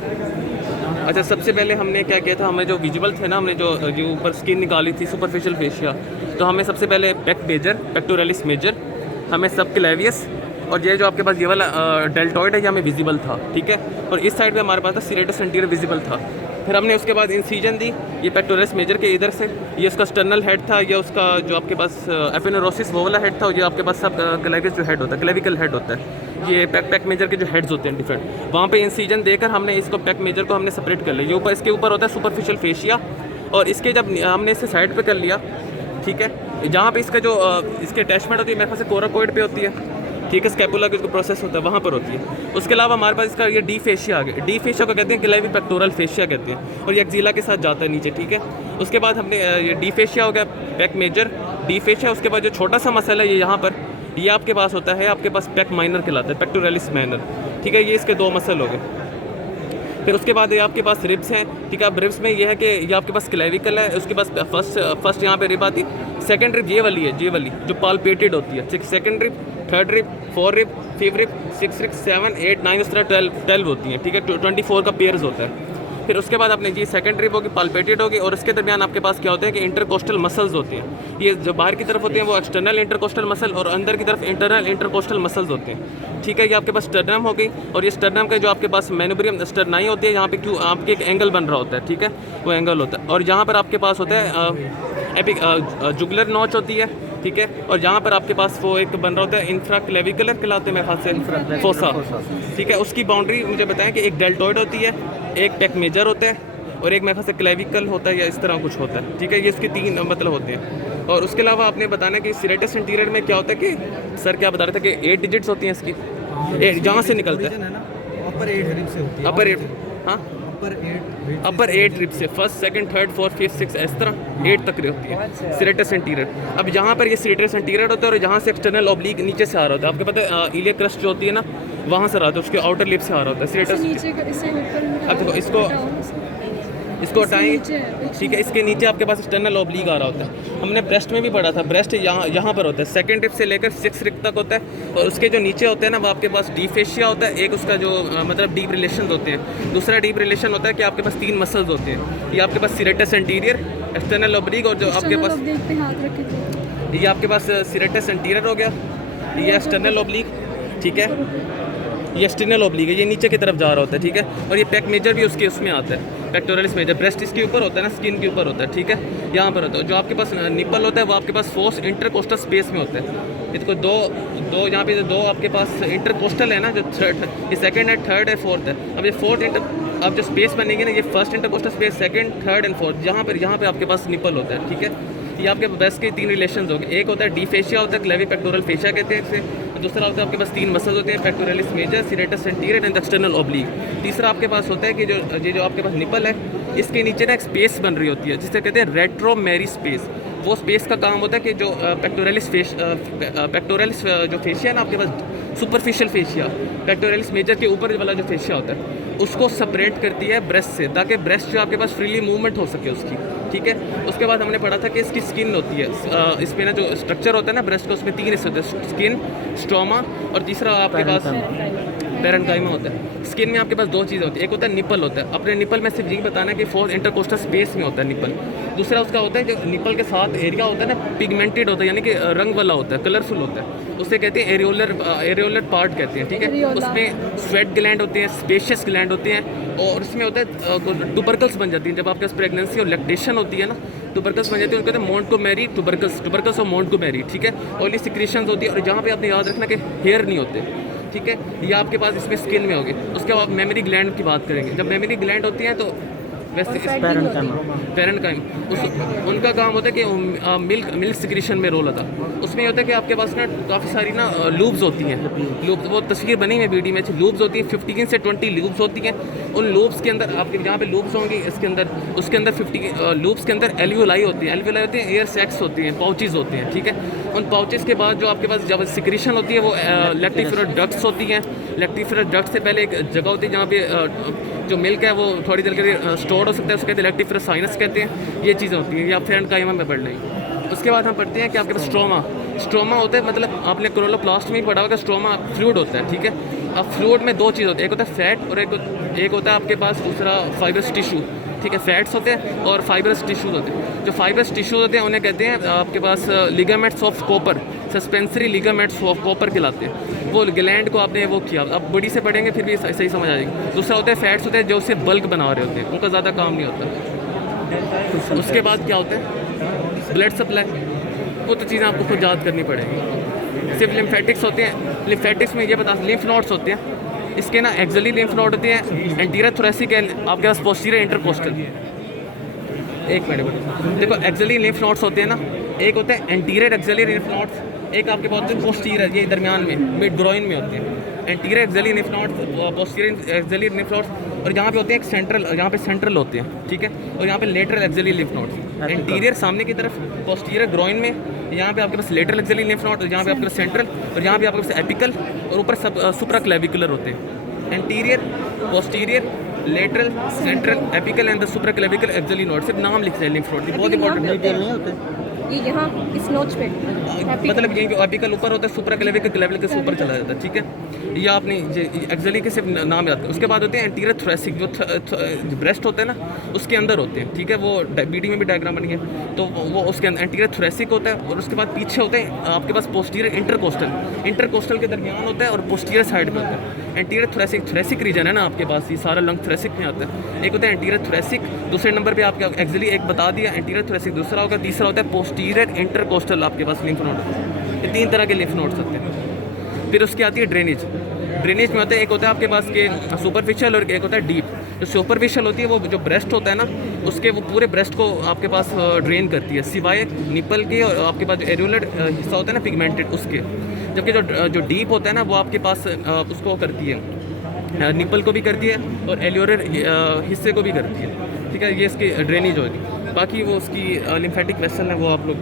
अच्छा, सबसे पहले हमने क्या किया था, हमें जो विजुअल थे ना, हमने जो ऊपर स्किन निकाली थी, सुपरफिशियल फेशिया, तो हमें सबसे पहले पेक मेजर, पेक्टोरलिस मेजर, हमें सब क्लेवियस, और ये जो आपके पास ये वाला डेल्टॉइड है, ये हमें विजिबल था, ठीक है। और इस साइड पे हमारे पास था सीरेटस एंटीरियर विजिबल था। फिर हमने उसके बाद इंसीजन दी, ये पेक्टोरलिस मेजर के इधर से, ये उसका स्टर्नल हेड था, ये उसका जो आपके पास एफिनोरोसिस वो वाला हेड था, और ये आपके पास सब क्लेवियस जो हेड होता है, क्लेविकल हेड होता है, ये पैक मेजर के जो हेड्स होते हैं डिफरेंट, वहाँ पे इंसीजन देकर हमने इसको पैक मेजर को हमने सेपरेट कर लिया। ये ऊपर इसके ऊपर होता है सुपरफिशियल फेशिया, और इसके जब हमने इसे साइड पे कर लिया, ठीक है, जहाँ पे इसका जो इसके अटैचमेंट होती है मेरे ख्याल से कोराकोइड पे होती है, ठीक है, स्कैपुला का जो प्रोसेस होता है वहाँ पर होती है। उसके अलावा हमारे पास इसका ये डी फेशिया आ गया, डी फेशिया को कहते हैं क्लेवी पेक्टोरल फेशिया कहते हैं, और ये एक्जिला के साथ जाता है नीचे, ठीक है। उसके बाद हमने ये डी फेशिया हो गया, पैक मेजर, डी फेशिया। उसके बाद जो छोटा सा मसल है ये यहाँ पर, ये आपके पास होता है, आपके पास पैक माइनर कहलाता है, पेक्टोरलिस माइनर, ठीक है, ये इसके दो मसल हो गए। फिर उसके बाद ये आपके पास रिब्स हैं, ठीक है। अब रिब्स में ये है कि ये आपके पास क्लेविकल है, उसके पास फर्स्ट यहाँ पे रिब आती है, सेकंड रिब ये वाली है, ये वाली जो पालपेटेड होती है, second rib, third rib, fourth rib, fifth rib, six rib, 7, 8, 9, इस तरह 12 होती हैं, ठीक है, 24 का पेयर्स होता है। फिर उसके बाद आपने जी सेकंड रिब होगी, पालपेटेड होगी, और इसके दरमियान आपके पास क्या होते हैं कि इंटरकोस्टल मसल्स होती हैं। ये जो बाहर की तरफ होते हैं वो एक्सटर्नल इंटरकोस्टल मसल, और अंदर की तरफ इंटरनल इंटरकोस्टल मसल्स होते हैं, ठीक है। ये आपके पास स्टर्नम हो गई, और ये स्टर्नम का जो आपके पास मैनुब्रियम स्टर्नाई होती है, यहाँ पे क्यों आपके एक एंगल बन रहा होता है, ठीक है, वो एंगल होता है। और यहाँ पर आपके पास होता है जुगुलर नॉच होती है, ठीक है। और यहाँ पर आपके पास वो एक बन रहा होता है इंफ्रा क्लेविकुलर कहलाते हैं मेरे ख्याल से, फोसा, ठीक है। उसकी बाउंड्री मुझे बताएं कि एक डेल्टॉइड होती है, एक पैक मेजर होता है, और एक मेरे ख्याल से क्लेविकल होता है, या इस तरह कुछ होता है, ठीक है। ये इसके 3 मतलब होते हैं। और उसके अलावा आपने बताना कि सीरेटस एंटीरियर में क्या होता है कि सर क्या बता रहे थे कि 8 डिजिट्स होती हैं इसकी, जहाँ से निकलता है अपर 8 रिब से होती है, अपर 8, हाँ, अपर 8 रिब से, first, second, third, fourth, fifth, six, इस तरह 8 तक होती है सीरेटस एंटीरियर। अब यहाँ पर ये सीरेटस एंटीरियर होता है, और जहाँ से एक्सटर्नल ऑब्लिक नीचे से आ रहा होता है, आपको पता है इलिया क्रस्ट जो होती है ना, वहाँ से आ रहा होता है, उसके आउटर लिप से आ रहा होता है सीरेटस। अब देखो इसको हटाएं, ठीक है। इसके नीचे आपके पास एक्सटर्नल ऑब्लिक आ रहा होता है। हमने ब्रेस्ट में भी पढ़ा था, ब्रेस्ट यहाँ पर होता है, सेकंड रिब से लेकर 6 रिब तक होता है, और उसके जो नीचे होते हैं ना वो आपके पास डी फेशिया होता है, एक उसका जो मतलब डीप रिलेशन होते हैं। दूसरा डीप रिलेशन होता है कि आपके पास 3 मसल्स होते हैं, ये आपके पास सीरेटस एंटीरियर, एक्सटर्नल ऑब्लिक, और जो आपके पास ये आपके पास सीरेटस एंटीरियर हो गया, ये एक्सटर्नल ऑब्लिक, ठीक है, ये एक्सटर्नल ऑब्लिक है, ये नीचे की तरफ जा रहा होता है, ठीक है। और ये पैक मेजर भी उसके उसमें आता है, पेक्टोरलिस मेजर, ब्रेस्ट इसके ऊपर होता है ना, स्किन के ऊपर होता है, ठीक है, यहाँ पर होता है। जो आपके पास निपल होता है वो आपके पास फोर्स इंटरकोस्टल स्पेस में होता है। इसको दो यहाँ पे दो आपके पास इंटरकोस्टल है ना, जो थर्ड, ये सेकंड है, थर्ड है, फोर्थ है। अब ये अब जो स्पेस बनेगी ना, ये first intercostal space, second, third and fourth, यहाँ पे आपके पास निपल होता है, ठीक है। ये आपके ब्रेस्ट के 3 रिलेशन हो गए, एक होता है डी फेशिया होता है, क्लेवी पेक्टोरल फेशिया कहते हैं इसे। दूसरा होता है आपके पास 3 मसल्स होते हैं, pectoralis major, serratus anterior and external oblique. तीसरा आपके पास होता है कि जो आपके पास निपल है, इसके नीचे ना एक स्पेस बन रही होती है जिसे कहते हैं रेट्रोमेरी स्पेस। वो स्पेस का काम होता है कि जो पेक्टोरलिस जो फेशिया है ना आपके पास, सुपरफिशियल फेशिया, पेक्टोरलिस मेजर के ऊपर वाला जो फेशिया होता है, उसको सेपरेट करती है ब्रेस्ट से, ताकि ब्रेस्ट जो आपके पास फ्रीली मूवमेंट हो सके उसकी, ठीक है। उसके बाद हमने पढ़ा था कि इसकी स्किन होती है, इस पे ना जो स्ट्रक्चर होता है ना ब्रेस्ट का, उसमें 3 हिस्से होते हैं, स्किन, स्ट्रोमा, और तीसरा आपके पास पेरेन्काइमा होता है। स्किन में आपके पास 2 चीज़ें होती है, एक होता है निपल होता है, अपने निपल में सिर्फ यही बताना कि 4 इंटरकोस्टल स्पेस में होता है निपल। दूसरा उसका होता है जो निपल के साथ एरिया होता है ना, पिगमेंटेड होता है, यानी कि रंग वाला होता है, कलरफुल होता है, उसे कहते हैं एरियोलर पार्ट कहते हैं, ठीक है। उसमें स्वेट ग्लैंड होते हैं, स्पेशियस ग्लैंड होते हैं, और उसमें होता है टुबरकल्स बन जाती हैं। जब आपके पास प्रेगनेंसी और लैक्टेशन होती है ना, टुबरकल्स बन जाती है, उनको कहते हैं मोंटगोमेरी टुबरकल्स और मोंटगोमेरी, ठीक है। ऑयली सिक्रीशंस होती है, और जहाँ पे आपने याद रखना कि हेयर नहीं होते, ठीक है। ये आपके पास इसमें स्किन में होगी। उसके बाद मेमोरी ग्लैंड की बात करेंगे। जब मेमोरी ग्लैंड होती हैं तो वैसे पेरेन्काइम उनका काम होता है कि मिल्क सिक्रीशन में रोल होता है। उसमें होता है कि आपके पास ना काफ़ी सारी ना लूब्स होती हैं, लूब्स, वो तस्वीर बनी है वीडियो में, लूब्स होती हैं, 15 से 20 लूब्स होती हैं। उन लूब्स के अंदर आपके जहाँ पे लूब्स होंगी उसके अंदर 50 लूब्स के अंदर एल्वियोलाई होती हैं, एयर सैक्स होती हैं, पाउचेज होते हैं, ठीक है। उन पाउचेज के बाद जो आपके पास जब सिक्रीशन होती है वो लैक्टिफेरस डक्ट्स होती हैं। लैक्टिफेरस डक्ट से पहले एक जगह होती है जहाँ पे जो मिल्क है वो थोड़ी देर के लिए स्टोर हो सकता है, उसको कहते हैं लैक्टिफेरस साइनस कहते हैं। ये चीज़ें होती हैं, ये आप पेरेन्काइमा में पढ़ लेंगे। उसके बाद हम पढ़ते हैं कि आपके पास स्ट्रोमा होता है, मतलब आपने क्रोलोप्लास्ट में ही पढ़ा होगा, स्ट्रोमा फ्लूइड होता है, ठीक है। अब फ्लूइड में दो चीज़ होती है, एक होता है फैट और एक होता है आपके पास दूसरा फाइब्रस टिश्यू, ठीक है। फैट्स होते हैं और फाइब्रस टिश्यूज होते हैं। जो फाइब्रस टिश्यूज होते हैं उन्हें कहते हैं आपके पास ligaments of Cooper, suspensory ligaments of Cooper कहलाते हैं। वो ग्लैंड को आपने वो किया, अब बड़ी से पढ़ेंगे फिर भी सही समझ आ जाएगी। दूसरा होता है फैट्स होते हैं जो उससे बल्क बना रहे होते हैं, उनका ज़्यादा काम नहीं होता। उसके बाद क्या होता है, ब्लड सप्लाई, वो तो चीज़ें आपको खुद याद करनी पड़ेगी। सिर्फ लिम्फेटिक्स होते हैं, लिम्फेटिक्स में ये बता, लिम्फ नोड्स होते हैं इसके ना, एक्सिलरी लिम्फ नोड होते हैं, एंटीरियर थोरेसिक है आपके पास, पोस्टीरियर इंटरकोस्टल। एक मिनट देखो, एक्सिलरी लिम्फ नोड्स होते हैं ना, एक होते हैं एंटीरियर एक्सिलरी लिम्फ नोड्स, एक आपके पास होते हैं पोस्टीरियर, ये दरमियान में मिड ग्रोइन में होते हैं anterior axillary lymph nodes, posterior axillary lymph nodes, और यहाँ पे होते हैं एक सेंट्रल, यहाँ पे सेंट्रल होते हैं, ठीक है। और यहाँ पे lateral axillary lymph nodes, anterior सामने की तरफ, पोस्टीरियर ग्रोइन में, यहाँ पे आपके पास लेटरल एक्सिलरी लिम्फ नोड, और यहाँ पे आपके पास सेंट्रल, और यहाँ पे आपके पास एपिकल, और ऊपर सब सुप्रा क्लेविकुलर होते हैं। Anterior, posterior, lateral, central, apical and the supra clavicular axillary node, सिर्फ नाम लिखते हैं लिम्फ नोड, बहुत इंपॉर्टेंट। ये यहाँ इस नोच पे मतलब यहीं पे एपिकल ऊपर होता है, सुप्रा क्लेविकल क्लेविकल के ऊपर चला जाता है, ठीक है। ये आपने एक्सिलरी के सिर्फ नाम याद करें। उसके बाद होते हैं एंटीरियर थोरेसिक, जो ब्रेस्ट होता है ना उसके अंदर होते हैं, ठीक है। वो बीडी में भी डायग्राम बनी है, तो वो उसके अंदर एंटीरियर थोरेसिक होता है। और उसके बाद पीछे होते हैं आपके पास पोस्टीरियर इंटरकोस्टल, इंटरकोस्टल के दरमियान होता है और पोस्टीरियर साइड में होता है। एंटीरियर थोरेसिक, थोरेसिक रीजन है ना आपके पास, ये सारा लंग थोरेसिक में आता है। एक होता है एंटीरियर थोरेसिक, दूसरे नंबर पे आपके एक्सिलरी एक बता दिया एंटीरियर थोरेसिक, दूसरा होगा, तीसरा होता है पोस्टीरियर इंटरकोस्टल आपके पास लिम्फ नोड। ये 3 तरह के लिम्फ नोड्स होते हैं। फिर उसकी आती है ड्रेनेज। ड्रेनेज में होता है, एक होता है आपके पास के सुपरफिशियल और एक होता है डीप। जो सुपरफिशियल होती है वो जो ब्रेस्ट होता है ना, उसके वो पूरे ब्रेस्ट को आपके पास ड्रेन करती है, सिवाय निपल के, और आपके पास जो एरियोलर हिस्सा होता है ना पिगमेंटेड, उसके। जबकि जो डीप होता है ना वो आपके पास उसको करती है, निपल को भी करती है और एरियोलर हिस्से को भी करती है, ठीक है। ये इसकी ड्रेनेज होगी। बाकी वो उसकी लिम्फेटिक वेसल है, वो आप लोग